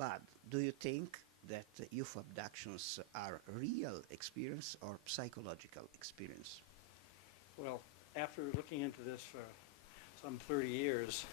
But do you think that UFO abductions are real experience or psychological experience? Well, after looking into this for some 30 years,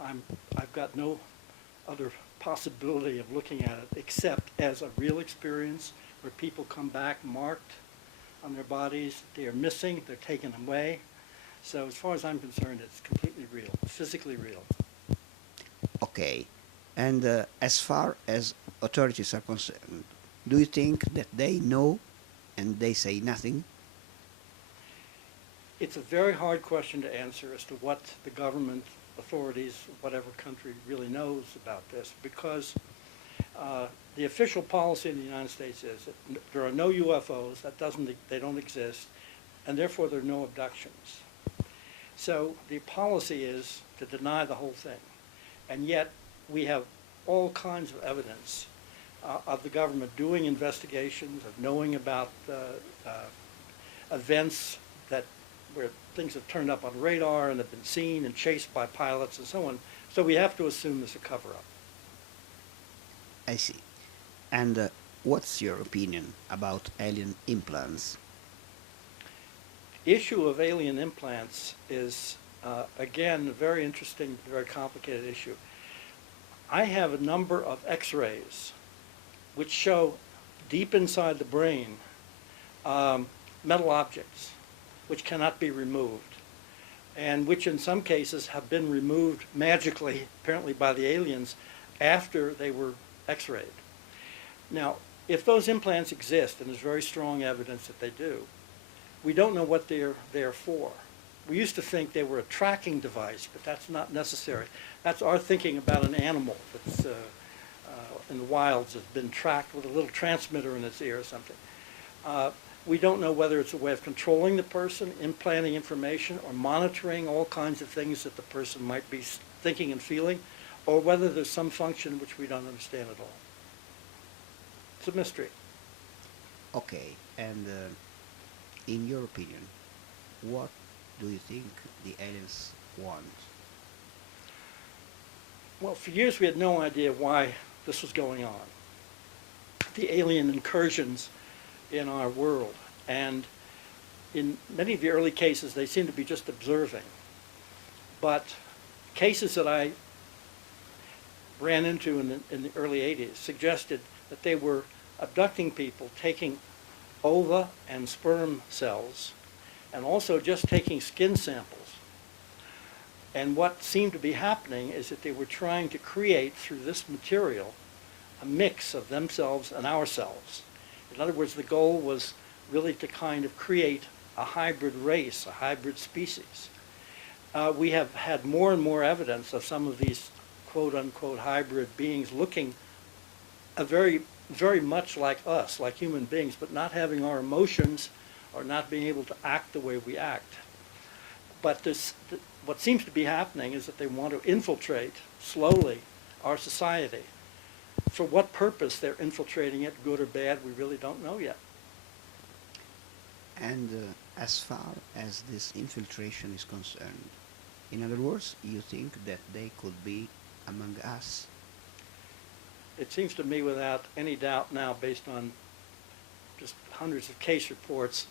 I'm, I've got no other possibility of looking at it except as a real experience where people come back marked on their bodies, they are missing, they're taken away. So as far as I'm concerned, it's completely real, physically real. Okay. And as far as authorities are concerned, do you think that they know and they say nothing? It's a very hard question to answer as to what the government authorities, whatever country, really knows about this, because the official policy in the United States is that there are no UFOs, they don't exist, and therefore there are no abductions. So the policy is to deny the whole thing. And yet we have all kinds of evidence of the government doing investigations, of knowing about events where things have turned up on radar and have been seen and chased by pilots and so on. So we have to assume there's a cover-up. I see. And what's your opinion about alien implants? The issue of alien implants is, again, a very interesting, very complicated issue. I have a number of X-rays which show deep inside the brain metal objects which cannot be removed, and which in some cases have been removed magically, apparently by the aliens, after they were X-rayed. Now, if those implants exist, and there's very strong evidence that they do, we don't know what they're there for. We used to think they were a tracking device, but that's not necessary. That's our thinking about an animal that's in the wilds has been tracked with a little transmitter in its ear or something. We don't know whether it's a way of controlling the person, implanting information, or monitoring all kinds of things that the person might be thinking and feeling, or whether there's some function which we don't understand at all. It's a mystery. Okay, and in your opinion, what do you think the aliens want? Well, for years we had no idea why this was going on. The alien incursions in our world. And in many of the early cases, they seem to be just observing. But cases that I ran into in the early 80s suggested that they were abducting people, taking ova and sperm cells, and also just taking skin samples. And what seemed to be happening is that they were trying to create, through this material, a mix of themselves and ourselves. In other words, the goal was really to kind of create a hybrid race, a hybrid species. We have had more and more evidence of some of these quote-unquote hybrid beings looking very, very much like us, like human beings, but not having our emotions or not being able to act the way we act. But what seems to be happening is that they want to infiltrate, slowly, our society. For what purpose they're infiltrating it, good or bad, we really don't know yet. And as far as this infiltration is concerned, in other words, you think that they could be among us? It seems to me without any doubt now, based on just hundreds of case reports,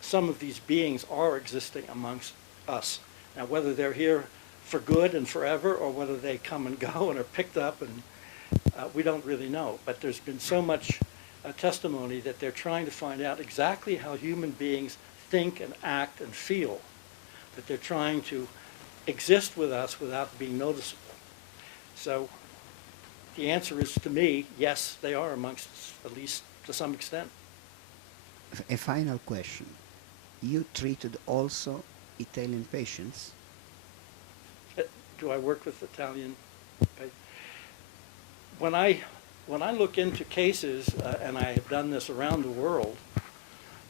some of these beings are existing amongst us. Now, whether they're here for good and forever, or whether they come and go and are picked up, and we don't really know. But there's been so much testimony that they're trying to find out exactly how human beings think and act and feel, that they're trying to exist with us without being noticeable. So the answer is, to me, yes, they are amongst us, at least to some extent. A final question. You treated also Italian patients? Do I work with Italian? When I look into cases, and I have done this around the world,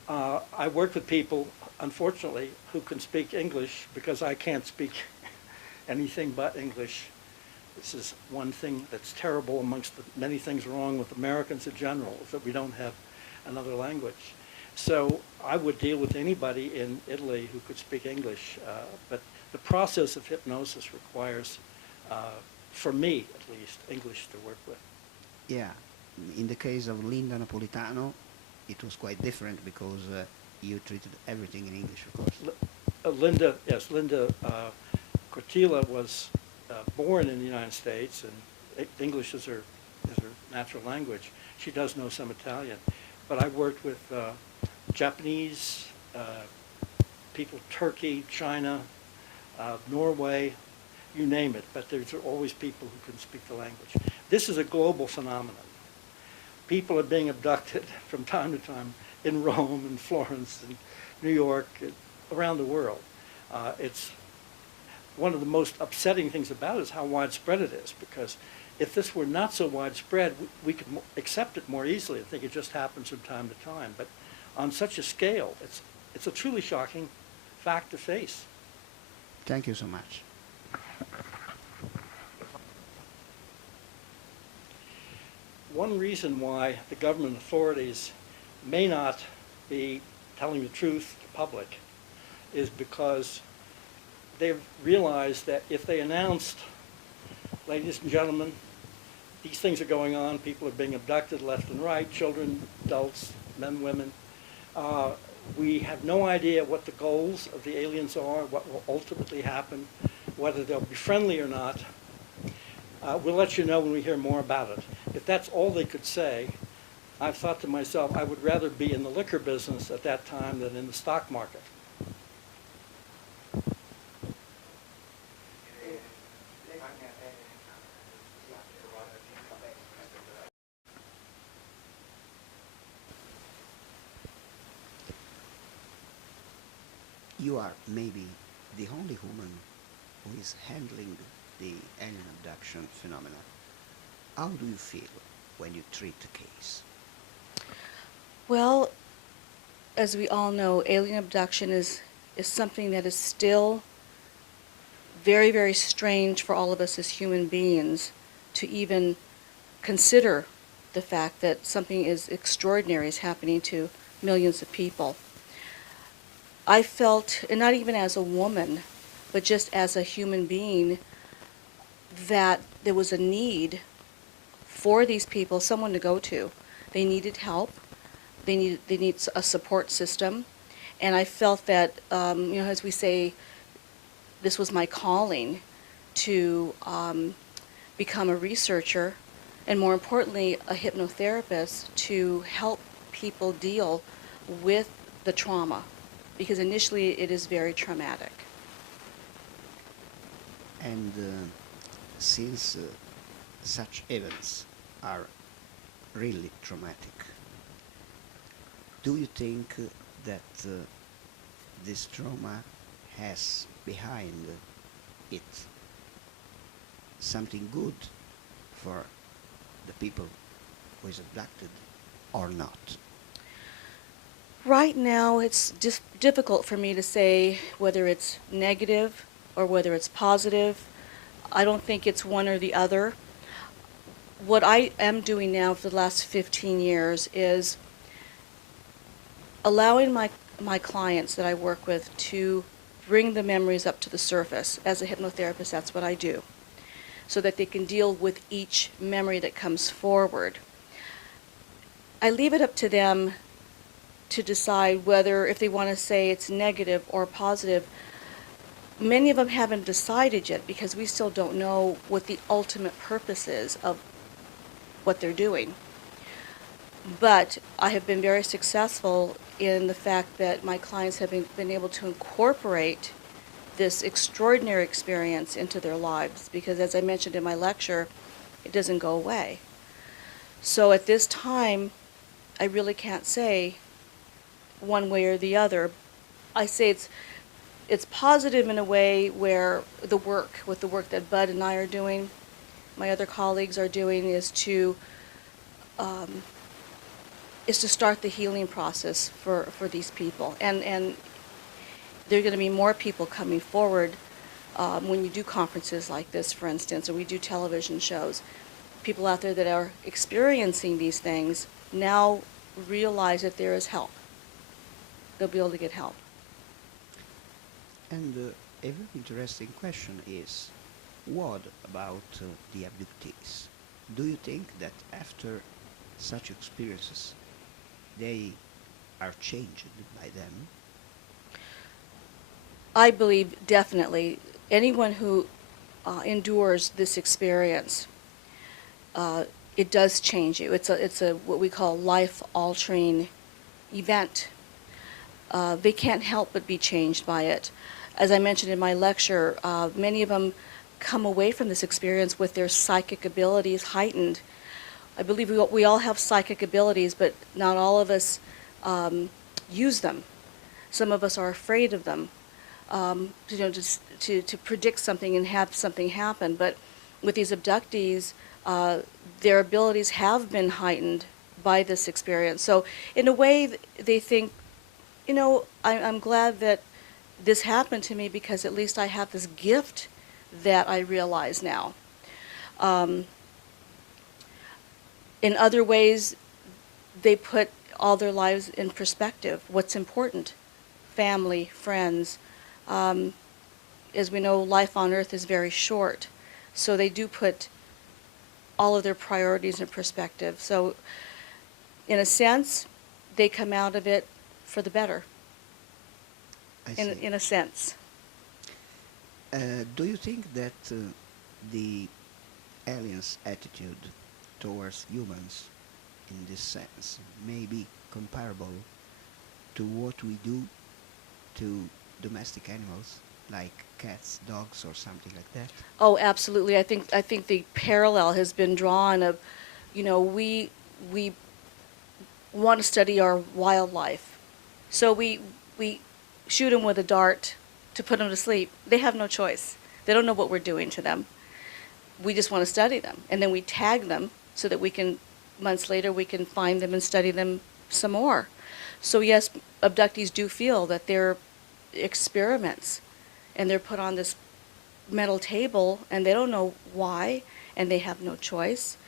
I work with people, unfortunately, who can speak English, because I can't speak anything but English. This is one thing that's terrible amongst the many things wrong with Americans in general, is that we don't have another language. So I would deal with anybody in Italy who could speak English, but the process of hypnosis requires, for me at least, English to work with. Yeah, in the case of Linda Napolitano, it was quite different because you treated everything in English, of course. Linda Cortila was born in the United States, and English is her natural language. She does know some Italian, but I worked with Japanese people, Turkey, China, Norway, you name it, but there's always people who can speak the language. This is a global phenomenon. People are being abducted from time to time in Rome and Florence and New York, around the world. It's one of the most upsetting things about it is how widespread it is, because if this were not so widespread, we could accept it more easily. I think it just happens from time to time. But on such a scale, it's a truly shocking fact to face. Thank you so much. One reason why the government authorities may not be telling the truth to the public is because they've realized that if they announced, ladies and gentlemen, these things are going on, people are being abducted left and right, children, adults, men, women, we have no idea what the goals of the aliens are, what will ultimately happen, whether they'll be friendly or not. We'll let you know when we hear more about it. If that's all they could say, I've thought to myself, I would rather be in the liquor business at that time than in the stock market. You are maybe the only woman who is handling the alien abduction phenomena. How do you feel when you treat the case? Well, as we all know, alien abduction is something that is still very, very strange for all of us as human beings to even consider the fact that something as extraordinary is happening to millions of people. I felt, and not even as a woman, but just as a human being, that there was a need for these people, someone to go to. They needed help. They need a support system. And I felt that, as we say, this was my calling to become a researcher, and more importantly, a hypnotherapist to help people deal with the trauma, because initially it is very traumatic. And since such events are really traumatic, do you think that this trauma has behind it something good for the people who is abducted or not? Right now, it's just difficult for me to say whether it's negative or whether it's positive. I don't think it's one or the other. What I am doing now for the last 15 years is allowing my clients that I work with to bring the memories up to the surface. As a hypnotherapist, that's what I do, so that they can deal with each memory that comes forward. I leave it up to them to decide whether, if they want to say it's negative or positive. Many of them haven't decided yet because we still don't know what the ultimate purpose is of what they're doing. But I have been very successful in the fact that my clients have been able to incorporate this extraordinary experience into their lives, because as I mentioned in my lecture, it doesn't go away. So at this time, I really can't say one way or the other. I say it's positive in a way where the work that Bud and I are doing, my other colleagues are doing, is to start the healing process for these people. And there are going to be more people coming forward when you do conferences like this, for instance, or we do television shows. People out there that are experiencing these things now realize that there is help. They'll be able to get help. And a very interesting question is, what about the abductees? Do you think that after such experiences, they are changed by them? I believe definitely anyone who endures this experience, it does change you. It's a what we call life-altering event. They can't help but be changed by it. As I mentioned in my lecture, many of them come away from this experience with their psychic abilities heightened. I believe we all have psychic abilities, but not all of us use them. Some of us are afraid of them, just to predict something and have something happen. But with these abductees, their abilities have been heightened by this experience. So in a way, they think, I'm glad that this happened to me because at least I have this gift that I realize now. In other ways, they put all their lives in perspective. What's important? Family, friends. As we know, life on earth is very short. So they do put all of their priorities in perspective. So in a sense, they come out of it for the better. I see. In a sense. Do you think that the aliens' attitude towards humans in this sense may be comparable to what we do to domestic animals like cats, dogs, or something like that? Oh, absolutely. I think the parallel has been drawn of, we want to study our wildlife, so we shoot them with a dart to put them to sleep. They have no choice. They don't know what we're doing to them. We just want to study them, and then we tag them so that months later, we can find them and study them some more. So yes, abductees do feel that they're experiments, and they're put on this metal table, and they don't know why, and they have no choice.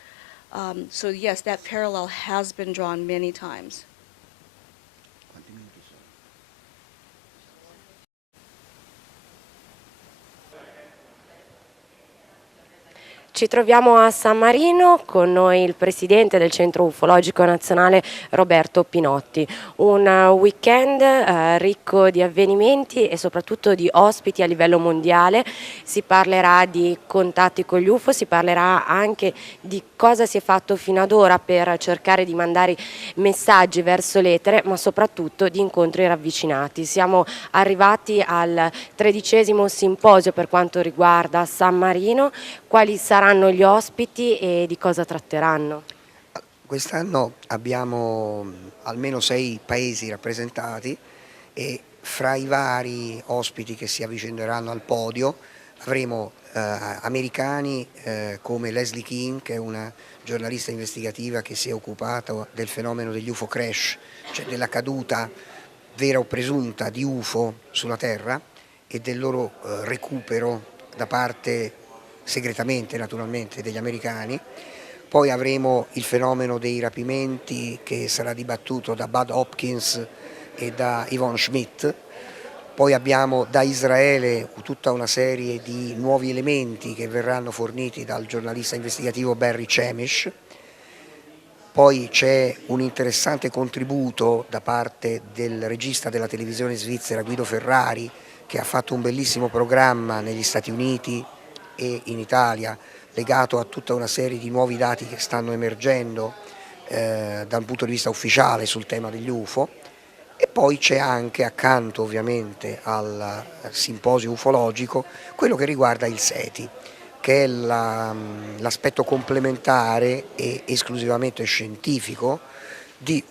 So yes, that parallel has been drawn many times. Ci troviamo a San Marino, con noi il presidente del Centro Ufologico Nazionale Roberto Pinotti. Un weekend ricco di avvenimenti e soprattutto di ospiti a livello mondiale. Si parlerà di contatti con gli UFO, si parlerà anche di cosa si è fatto fino ad ora per cercare di mandare messaggi verso l'etere, ma soprattutto di incontri ravvicinati. Siamo arrivati al 13° simposio per quanto riguarda San Marino. Quali saranno gli ospiti e di cosa tratteranno? Quest'anno abbiamo almeno 6 paesi rappresentati e fra i vari ospiti che si avvicineranno al podio avremo americani come Leslie King, che è una giornalista investigativa che si è occupata del fenomeno degli UFO crash, cioè della caduta vera o presunta di UFO sulla Terra e del loro recupero da parte segretamente naturalmente degli americani. Poi avremo il fenomeno dei rapimenti che sarà dibattuto da Bud Hopkins e da Yvonne Schmidt. Poi abbiamo da Israele tutta una serie di nuovi elementi che verranno forniti dal giornalista investigativo Barry Chemish. Poi c'è un interessante contributo da parte del regista della televisione svizzera Guido Ferrari, che ha fatto un bellissimo programma negli Stati Uniti e in Italia legato a tutta una serie di nuovi dati che stanno emergendo da un punto di vista ufficiale sul tema degli UFO. E poi c'è anche, accanto ovviamente al simposio ufologico, quello che riguarda il SETI, che è l'aspetto complementare e esclusivamente scientifico di